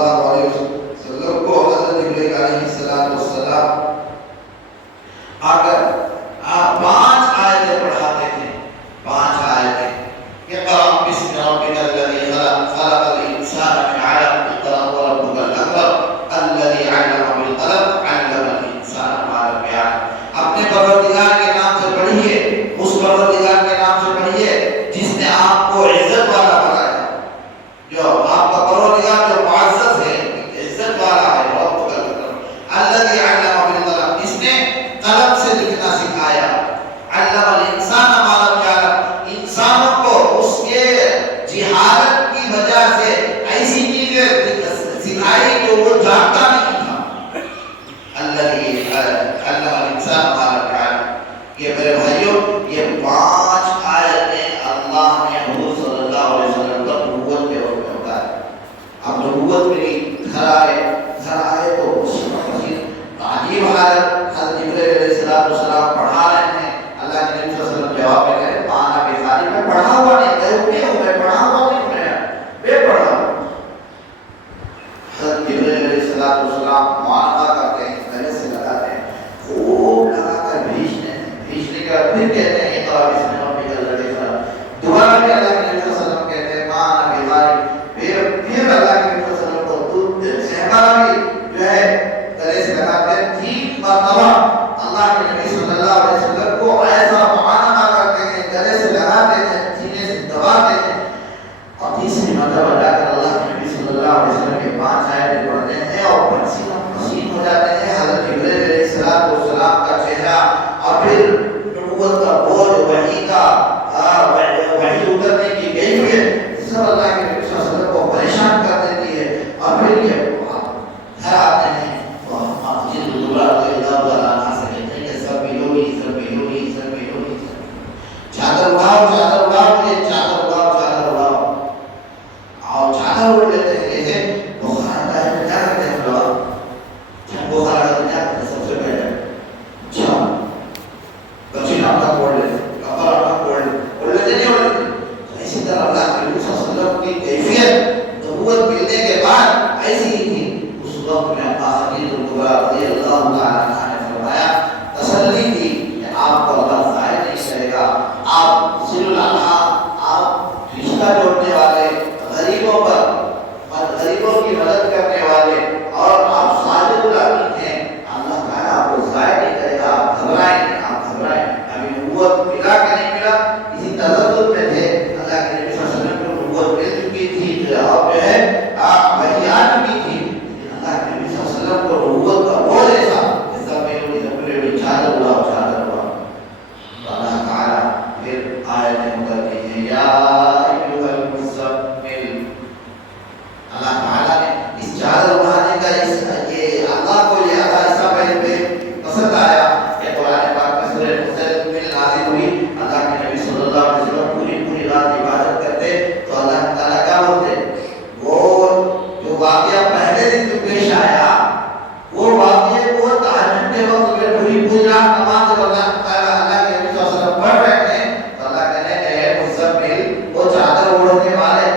اللہ علیہ وسلم کو حضرت جبرائیل علیہ السلام آ کر 5 آیتیں پڑھاتے تھے، 5 آیتیں اقرأ بسم ربک الذی خلق، خلق الانسان من علق، اقرأ وربک الاکرم الذی علم بالقلم، علم الانسان ما لم یعلم۔ اپنے پروردگار کے نام سے پڑھیے، اس پروردگار کے نام سے پڑھیے جس نے آپ کو عزت والا بنایا، جو آپ کا پروردگار جو معزز ہے، عزت والا ہے، ربک الاکرم الذی علم بالقلم، جس نے قلم سے لکھنا سکھایا، علم الانسان ما لم یعلم، انسانوں کو اس کے جہالت کی وجہ سے ایسی چیزیں سکھائی جو وہ جانتا نہیں تھا، الذی علم الانسان ما لم یعلم۔ یہ میرے بھائیوں، یہ 5 آیتیں اللہ نے حضور صلی اللہ علیہ وسلم کا نبوت پہ ہوتا ہے۔ اب نبوت میری گھر آئے تو عجیب حالت، حضرت جبرائیل علیہ السلام پڑھا رہے ہیں، اللہ کے نبی صلی اللہ علیہ وسلم جواب میں کہے مانا بخاری، میں پڑھا ہوا نہیں، میں پڑھا ہوا نہیں، میں پڑھا ہوا۔ حضرت جبرائیل علیہ السلام معاہدہ کرتے ہیں، گلے سے لگاتے ہیں، خوب لگا کر بھیجنے کے بعد پھر کہتے ہیں اقرأ بسم ربک الذی خلق، دوبارہ بھی اللہ کے نبی صلی اللہ علیہ وسلم کہتے ہیں مانا بخاری، پھر اللہ کے نبی صلی اللہ علیہ وسلم کو صحابہ بھی جو ہے گلے سے لگاتے ہیں، 3 مرتبہ اللہ کے نبی صلی اللہ علیہ وسلم کو ایسا معاہدہ کرتے ہیں، گلے سے لگاتے ہیں، سینے سے دباتے ہیں، اور تیسری مرتبہ جا کر اللہ کے نبی صلی اللہ علیہ وسلم کے 5 آیتیں پڑھتے ہیں اور پسینہ ہو جاتے ہیں۔ حضرت جبرائیل علیہ السلام کا چہرہ اور پھر نبوت کا بوجھ، وحی اترنے کی کیفیت سب اللہ کے نبی صلی اللہ علیہ وسلم کو پریشان کر دیتی ہے، اور پھر یہ گھر آتے ہیں تو مسجد چادر اڑاؤ، چادر اڑاؤ، چادر اڑاؤ، چادر اڑاؤ، اور چادر اڑ لیتے ہیں۔ جیسے بخار آتا ہے کیا کرتے ہیں لوگ، جب بخار آتا ہے کیا کرتے ہیں، سب سے پہلے بچی اپنا کھول لیتے، کپڑا اپنا کھول لیتے، نہیں اڑ لیتے۔ تو اسی طرح اللہ کے نبی صلی اللہ علیہ وسلم کی کیفیت نبوت ملنے کے بعد ایسی ہی تھی۔ اس وقت میں خدیجہ الکبریٰ رضی اللہ تعالیٰ عنہا نے فرمایا، تسلی دی کہ آپ کو اللہ ضائع نہیں کرے گا، آپ ذل الاضحیٰ، آپ رشتہ جوڑنے والے، غریبوں کی مدد کرنے والے، اور آپ صادق الامین ہیں، اللہ تعالیٰ آپ کو ضائع نہیں کرے گا، آپ گھبرائیں نہیں، آپ گھبرائیں۔ ابھی نبوت ملا کہ نہیں ملا، اسی تذبذب میں تھے، اللہ کے نبی صلی اللہ علیہ وسلم کو نبوت مل چکی تھی، اور جو ہے وحی آ چکی تھی، لیکن اللہ کے نبی صلی اللہ علیہ وسلم کو نبوت کا بوجھ ایسا چادر اڑاؤ، چادر اڑاؤ۔ تو اللہ تعالیٰ پھر آیتیں اترتی ہیں، یا ایھا المزمل، اللہ تعالیٰ نے اس چادر اڑانے کا یہ اللہ کو یہ ایسا پہ پسند آیا کہ قرآن پاک میں سورہ مزمل نازل ہوئی۔ اللہ کے نبی صلی اللہ علیہ وسلم پوری رات عبادت کرتے تو اللہ تعالیٰ کیا بولتے، وہ جو واقعہ پہلے دن جو پیش آیا، وہ واقعے کو تہجد کے وقت میں پوری رات نماز اللہ کے نبی صلی اللہ علیہ وسلم پڑھ رہے تھے تو اللہ کہنے اے مزمل، وہ چادر اوڑھنے والے،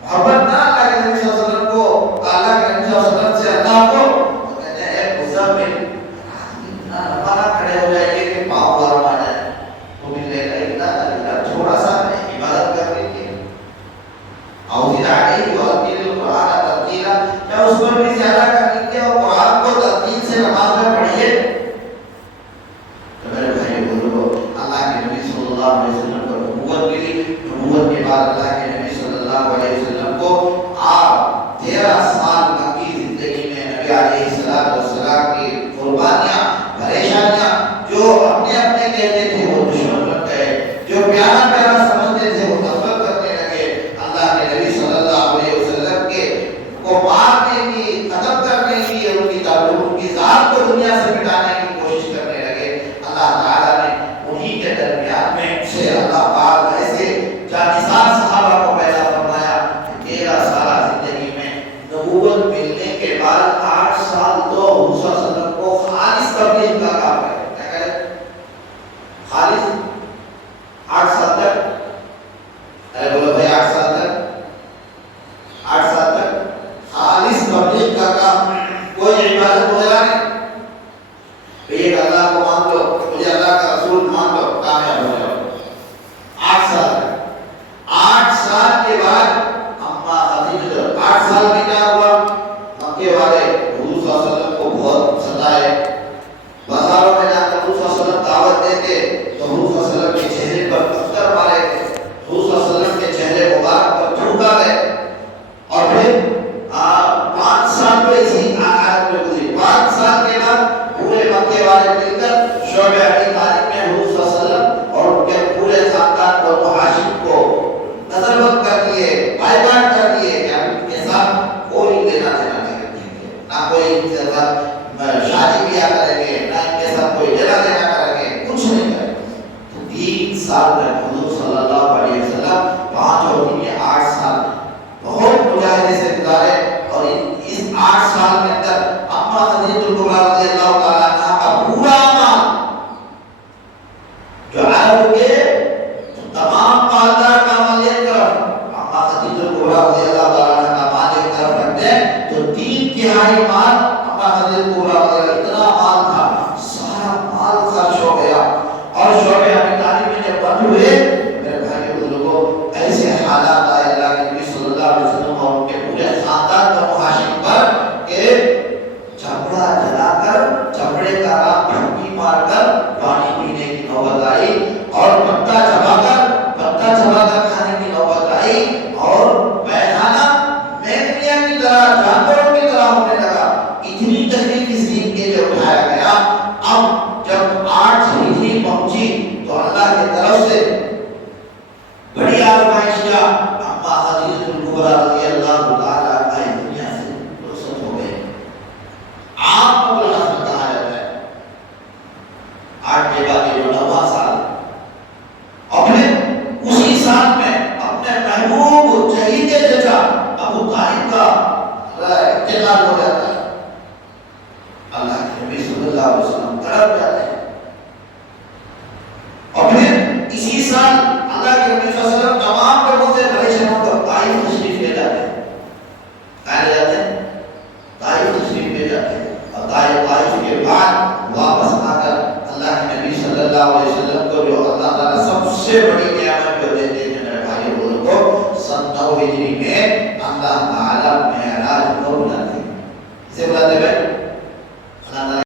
محبت نہ اللہ کے نبی صلی اللہ علیہ وسلم کو، اللہ کے نبی صلی اللہ علیہ وسلم سے اللہ کو، تو کہتے ہیں اے مزمل، اتنا لمبا کھڑے ہو جائے کہ پاؤں گرم آ جائے، تو بھی لے کر اتنا چھوٹا سا عبادت کر لیجیے، اوزد علیہ ورتل القرآن ترتیلا، یا اس پر بھی زیادہ کر لیجیے اور قرآن کو ترتیل سے نماز میں پڑھیے۔ تو میرے بھائی بزرگوں، اللہ کے نبی صلی اللہ علیہ وسلم کو نبوت ملی، نبوت کے بعد اللہ کے نبی صلی اللہ علیہ وسلم کو آپ 13 سال مکی زندگی میں نبی علیہ السلام کی قربانیاں، پریشانیاں جو اپنے اپنے کہتے تھے وہ دشمن بن گئے، جو پیارا پیارا سمجھتے تھے وہ نفرت کرنے لگے، اللہ کے نبی صلی اللہ علیہ وسلم کے کو مارنے کی، ختم کرنے کی، ان کی ذات کو دنیا سے مٹانے کی کوشش کرنے لگے۔ اللہ تعالیٰ نے انہی کے درمیان میں سے اللہ پاک ایسے جانثار صحابہ کو پیدا فرمایا کہ 13 سالہ زندگی میں نبوت ملنے کے بعد 8 سال تو حضور صلی اللہ علیہ وسلم کو خالص تبلیغ کا کام کرے، کیا کرے، خالص 8 سال تک، ارے بولو بھائی 8 سال تک، 8 سال تک خالص تبلیغ کا کام، کوئی عبادت وغیرہ نہیں. ایک اللہ کو مان لو، مجھے اللہ کا رسول مان لو، کامیاب ہو جاؤ. 8 سال 8 سال کے بعد اما خدیجہ 8 سال میں کیا ہوا؟ مکے والے حضور صلی اللہ علیہ وسلم کو بہت ستائے. بازاروں میں جا کر حضور صلی اللہ علیہ وسلم دعوت دیتے تو حضور صلی اللہ علیہ وسلم کے چہرے پر پتھر مارے گئے، حضور صلی اللہ علیہ وسلم کے چہرے مبارک پر تھوکا گئے. اور پھر 5 سال میں اسی حالت میں گزری. 5 سال کے بعد پورے مکے والے مل کر شعبہ ابی طالب میں حضور صلی اللہ علیہ وسلم اور ان کے پورے خاندان کو ہاشم کو نظر بند کر دیے، بائی کاٹ کر دیے کہ اب ان کے ساتھ کوئی لینا دینا نہیں کریں گے، نہ کوئی ان کے ساتھ شادی بیاہ کریں گے، نہ ان کے ساتھ کوئی لینا دینا کریں گے، کچھ نہیں کریں گے. تو 3 سال میں حضور صلی اللہ علیہ وسلم 5 اور 3 میں 8 سال بہت مجاہدے سے گزارے. اور اس 8 سال میں اندر اما خدیجہ کبریٰ رضی اللہ تعالیٰ عنہ کا پورا مال جو عرب کے تمام مالدار کا مال ایک طرف، اما خدیجہ کبریٰ رضی اللہ تعالیٰ عنہ کا مال ایک طرف رکھتے ہیں تو 3/4 مال اما خدیجہ کبریٰ رضی اللہ، اتنا مال تھا، سارا مال خرچ ہو گیا. اور شعبہ ابی طالب میں جب بند ہوئے، میرے بھائی بزرگوں، ایسے حالات آئے اللہ کے نبی صلی اللہ علیہ وسلم اور ان کے پورے خاندان بنو ہاشم پر کہ چمڑا جلا کر، چمڑے کا رام پھٹی مار کر پانی پینے کی نوبت آئی، اور پتا چبا کر کھانے کی نوبت آئی، اور پیخانہ میدنیاں کی طرح، جانوروں کی طرح ہونے لگا. اتنی تکلیف اس دین کے لیے اٹھایا گیا. اب جب 8 ہجری پہنچی تو اللہ کی طرف سے بڑی آزمائش کیا. اما خدیجہ کبریٰ رضی اللہ تعالیٰ عنہ دنیا سے رخصت ہو گئے. آپ کو رحمت کہا جاتا ہے. 8 کے بعد یہ 9واں سال، اور پھر اسی سال میں اپنے محبوب شہید چچا ابو طالب کا انتقال ہو جاتا ہے. اللہ کے نبی صلی اللہ علیہ وسلم تڑپ جاتے ہیں. اور پھر اسی سال اللہ کے نبی صلی اللہ علیہ وسلم تمام لوگوں سے پریشان ہو کر طائف تشریف لے جاتے ہیں. کہاں لے جاتے ہیں؟ طائف تشریف لے جاتے ہیں. اور طائف کے بعد واپس آ کر اللہ کے نبی صلی اللہ علیہ وسلم کو جو اللہ تعالیٰ سب سے بڑی نعمت جو دیتے ہیں میرے بھائی بولو کو 9 ہجری میں اللہ تعالیٰ معراج کو بلاتے ہیں. اسے بلاتے